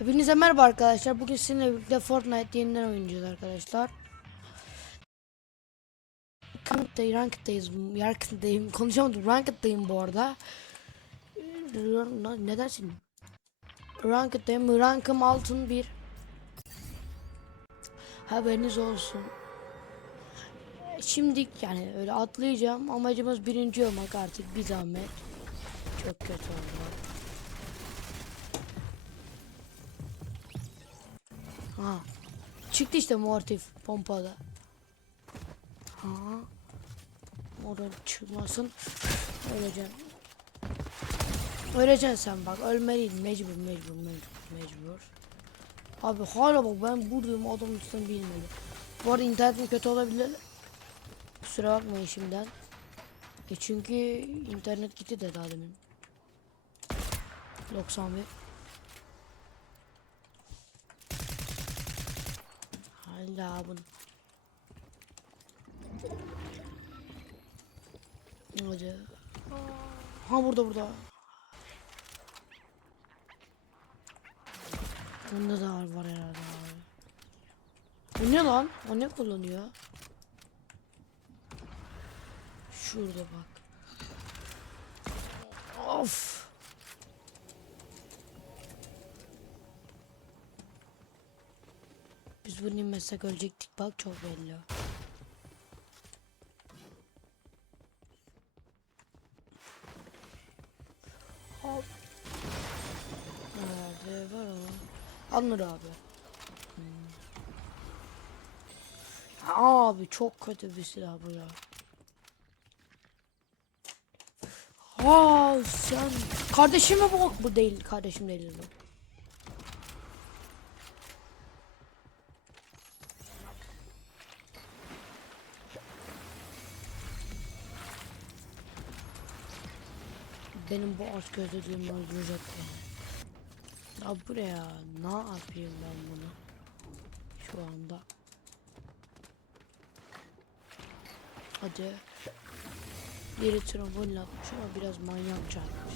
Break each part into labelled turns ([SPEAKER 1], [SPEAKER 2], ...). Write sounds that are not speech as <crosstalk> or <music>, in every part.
[SPEAKER 1] Hepinize merhaba arkadaşlar. Bugün sizinle birlikte Fortnite yeniden oynayacağız arkadaşlar. Ranked'dayım, Ranked'dayız. Ranked'dayım. <laughs> Konuşamadım. Ranked'dayım bu arada. Ne dersin? Ranked'dayım. Rankım altın bir. Haberiniz olsun. Şimdi yani öyle atlayacağım. Amacımız birinci olmak artık bir zahmet. Çok kötü oldu. Ha. Çıktı işte mortif pompada. Ha. Oradan çıkmasın. Öleceksin. Öleceksin sen bak. Ölmeliydin. Mecbur mecbur mecbur mecbur. Abi hala bak ben buradayım adam üstüne bilmedi. Bu arada internetim kötü olabilir. Kusura bakmayın şimdiden. E çünkü internet gitti de daha demin. 91 Bunu. Hadi. Ha burada burada. Bunda da var herhalde abi. Bu ne lan? O ne kullanıyor? Şurada bak. Of. Biz bunu inmezsek ölecektik bak çok belli. Hop. Nerede var o? Alınır abi. Hmm. Abi çok kötü bir silah bu ya. Aa sen kardeşim mi bu? Bu değil kardeşim değil bu. Benim bu aç gözlediğim öldürecek beni. Ya buraya ne yapayım ben bunu? Şu anda. Hadi. Yeri trambolin atmış ama biraz manyak çarpmış.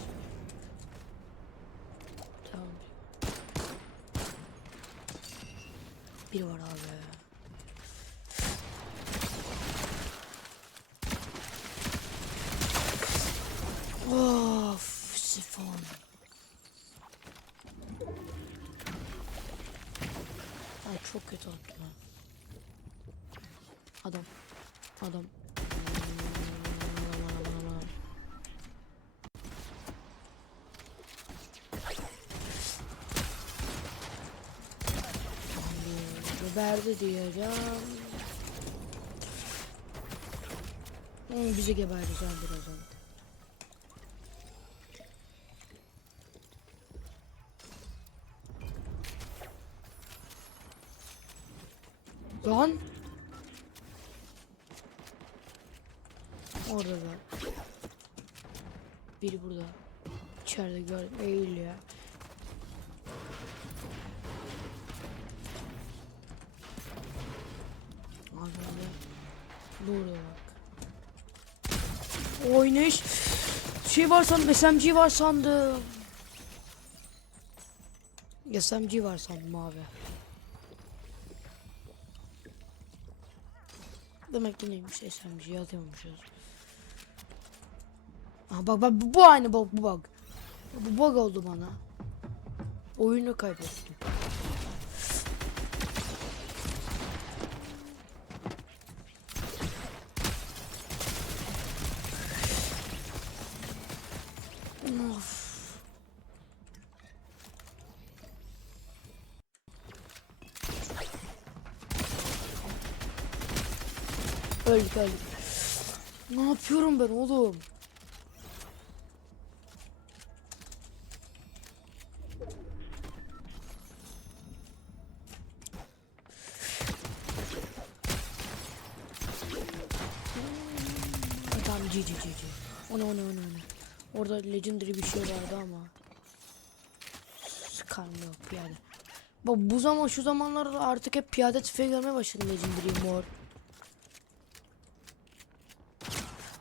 [SPEAKER 1] Tamam. Biri var abi. Çok kötü attı lan. Adam. Adam. Geberdi diyeceğim. Hmm, bizi geberteceğim birazdan. Lan. Orada da. Biri burada. İçeride gördüm. Eğiliyor. Abi Burada bak. Oynayış. Şey var sandım. SMG var sandım. SMG var sandım abi. Demek ki neymiş SMG yazıyormuşuz. Aha bak bak bu, aynı bak bu bug. Bu bug oldu bana. Oyunu kaybettim. Of. Öldük öldük. Ne yapıyorum ben oğlum? Tamam GG GG. Ona ona ona ona. Orada legendary bir şey vardı ama. Sıkan yok piyade. Bak bu zaman şu zamanlarda artık hep piyade tüfeği görmeye başladım legendary mor.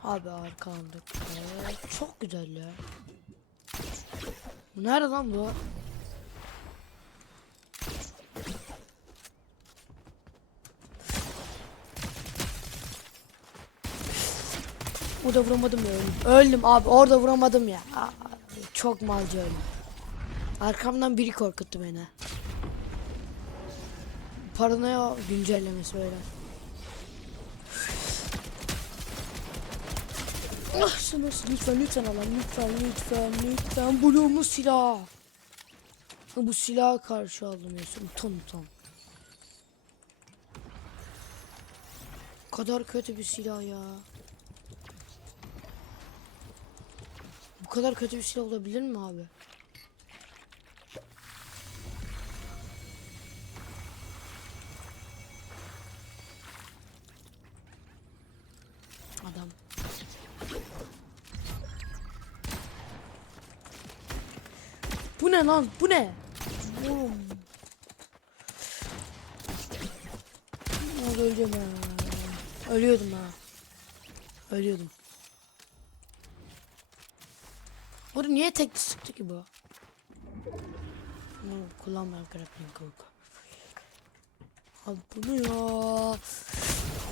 [SPEAKER 1] Abi arka ee, çok güzel ya. Bu nerede lan bu? Burada vuramadım ya öldüm. Öldüm abi orada vuramadım ya. Çok malca öldüm. Arkamdan biri korkuttu beni. Paranoya güncellemesi böyle. Ah sınırsız lütfen lütfen alan lütfen lütfen lütfen buluğumuz silah. Bu silaha karşı ya utan utan. Kadar kötü bir silah ya. Bu kadar kötü bir silah olabilir mi abi? Adam. Ne lan? Bu ne? Oğlum. Orada öleceğim ha. Ölüyordum ha. Ölüyordum. Orada niye tek sıktı ki bu? Bunu kullanmayan grappling hook. Abi bu ne <laughs> ya?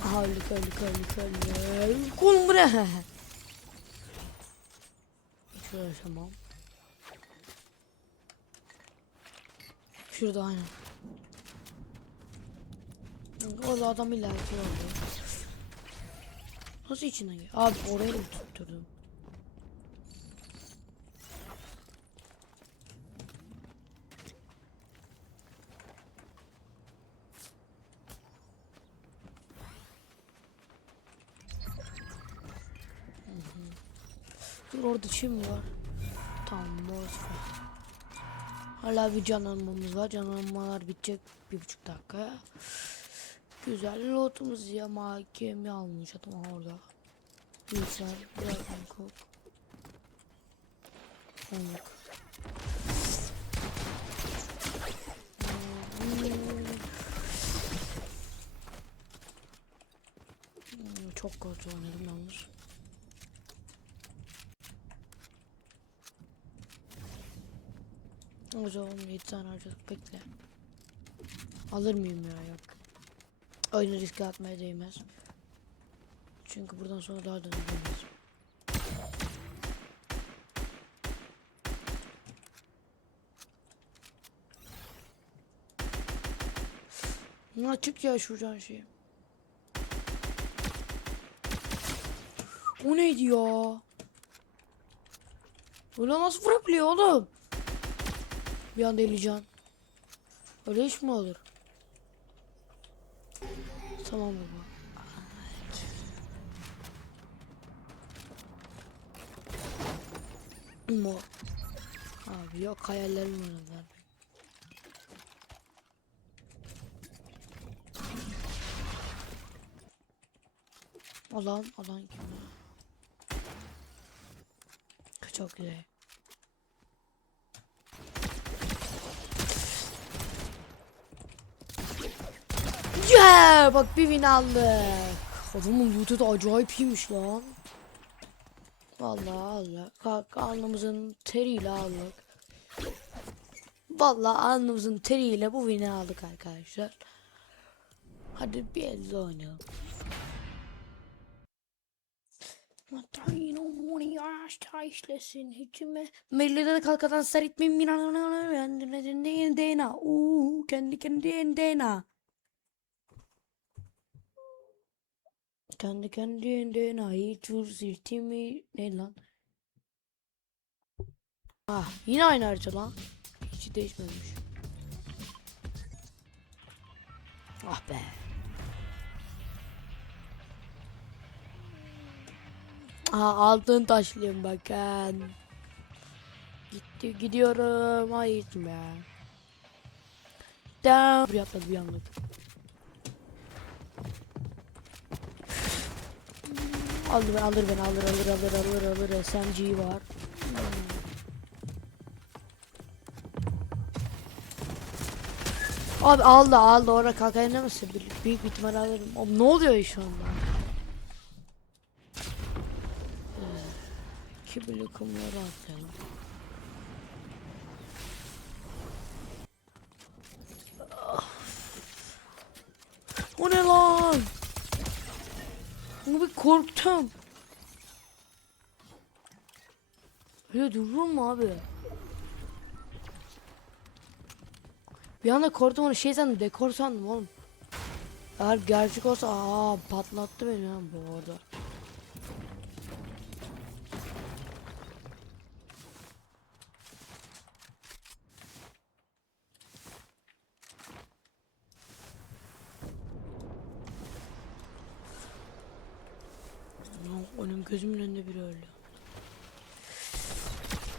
[SPEAKER 1] Harika harika harika harika. Kolum bu ne? Şöyle tamam. Şurada aynen. Orada adam oldu. Nasıl içinden gel? Abi orayı mı tutturdum? Dur orada çim var. Tamam boş ver. Hala bir canlanmamız var. Canlanmalar bitecek bir buçuk dakika. Güzel lootumuz ya mahkemi almış adam orada. Lütfen Dragon Cook. Onluk. Hmm, Çok kötü oynadım yalnız. O zaman 7 tane harcadık bekle. Alır mıyım ya yok. Oyunu riske atmaya değmez. Çünkü buradan sonra daha dönebiliriz. Ne açık ya şuradan şey. O neydi ya? Öyle nasıl vurabiliyor oğlum? Bir anda eleyeceksin. Öyle iş mi olur? Tamam baba. Mo. Abi yok hayallerim var onlar. Alan, alan kim? Çok güzel. Yeah! Bak bir win aldık. Adamın loot'u da acayip lan. Vallahi aldık. Kalk alnımızın teriyle aldık. Vallahi alnımızın teriyle bu win'i aldık arkadaşlar. Hadi bir elde oynayalım. Matayın umuni yaşta işlesin içime. Mellide de kalkadan seritmeyim minanı dena. Uuu kendi kendine dena. Kendi kendine ait sirtimi ne lan? Ah yine aynı harita lan. Hiç değişmemiş. Ah be. Aha altın taşlıyım bakın. Gitti gidiyorum. Hayır be. Down. Atladı bir anlık. Alır alır beni alır alır alır alır alır SMG var. Hmm. Abi aldı aldı orada kalkayım mısın? Büyük, bir ihtimal alırım. Abi ne oluyor şu anda? İki blokumları atlayalım. O ne lan? Abi korktum. Öyle durur mu abi? Bir anda korktum onu şey sandım dekor sandım oğlum. Eğer gerçek olsa aa patlattı beni ha bu arada. Gözümün önünde biri öldü.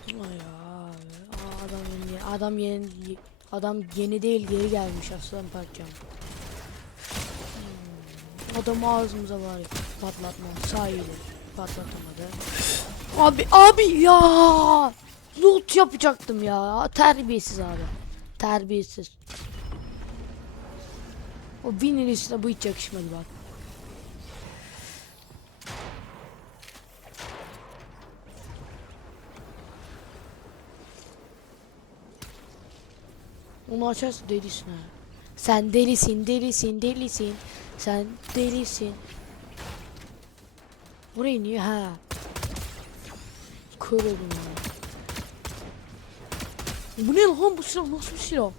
[SPEAKER 1] Ay abi. Aa, adam yeni, adam yeni, adam yeni değil geri gelmiş aslan parçam. Hmm, Adamı ağzımıza var ya patlatma sahibi patlatamadı. Abi abi ya loot yapacaktım ya terbiyesiz abi terbiyesiz. O winner listine bu hiç yakışmadı bak. Onu açarsa delisin ha. Sen delisin, delisin, delisin. Sen delisin. Burayı niye ha? Kör oldum ya. Bu ne lan bu silah nasıl bir silah?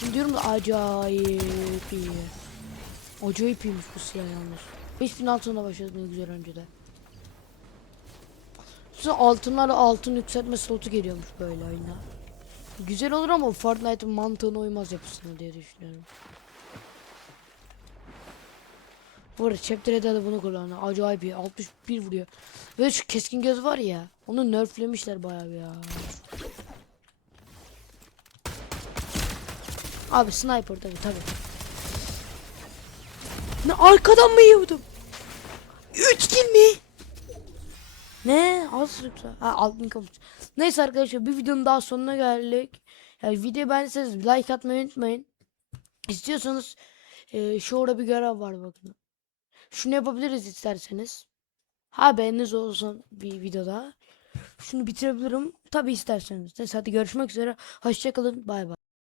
[SPEAKER 1] Şimdi diyorum da acayip iyi. Acayip iyiymiş bu silah yalnız. 5000 altına başladı ne güzel önceden. Sonra altınlarla altın yükseltme slotu geliyormuş böyle oyuna. Güzel olur ama Fortnite'ın mantığına uymaz yapısına diye düşünüyorum. Bu arada Chapter de bunu kullanıyor. Acayip iyi. 61 vuruyor. Ve şu keskin göz var ya. Onu nerflemişler bayağı ya. Abi sniper tabi tabi. Ne arkadan mı yiyordum? 3 kill mi? Ne? Az lütfen. Ha altın kapı. Neyse arkadaşlar bir videonun daha sonuna geldik. Yani video beğendiyseniz like atmayı unutmayın. İstiyorsanız e, şu orada bir görev var bakın. Şunu yapabiliriz isterseniz. Haberiniz olsun bir videoda. Şunu bitirebilirim. Tabi isterseniz. Neyse hadi görüşmek üzere. Hoşçakalın. Bay bay.